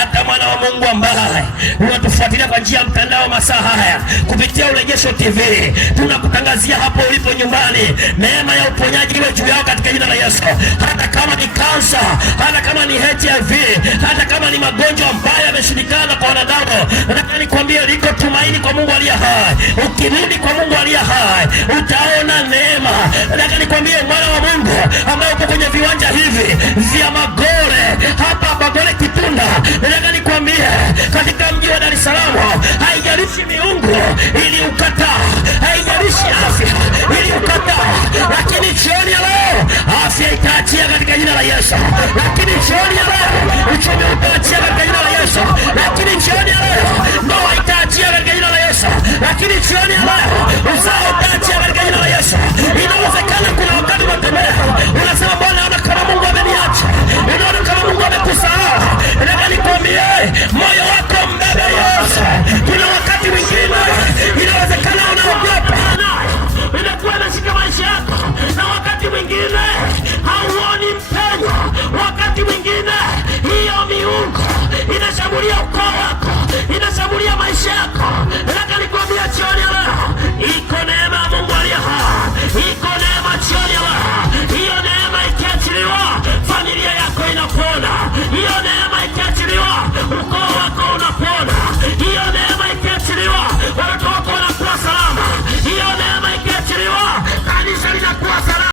hata mwana wa Mungu ambaye unatufuatilia kwa njia ya mtandao masaa haya kupitia Urejesho TV, tunakutangazia hapo ulipo nyumbani, neema ya uponyaji iwe juu yao katika jina la Yesu. Hata kama ni kansa, hata kama ni HIV, hata kama ni magonjwa ambayo yameshindikana kwa wanadamu, nataka nikwambie liko tumaini kwa Mungu aliye hai. Ukirudi kwa Mungu aliye hai utaona neema. Nataka nikwambie mwana wa Mungu ambaye uko kwenye viwanja hivi vya Magore, hapa Magore Kitunda, nataka nikwambie katika mji wa Dar es Salaam, haijalishi miungu ili ukataa, haijalishi afya ili ukataa, lakini jioni ya leo afya itaachia katika jina la Yesu. Lakini jioni ya leo uchumi utaachia katika jina la Yesu. Lakini jioni ya leo ndoa itaachia katika jina la Yesu. Lakini jioni ya leo uzao utaachia katika jina la Yesu. Inawezekana kuna wakati unatembea unasema, Bwana, naona kama Mungu ameniacha, unaona kama Mungu amekusahau. Nataka nikwambie moyo wako mbebe Yesu. Kuna wakati mwingine inawezekana unaogopa inakuwa inashika maisha yako, na wakati mwingine hauoni mpenyo, wakati mwingine hiyo miungu inashambulia ukoo wako, inashambulia maisha yako.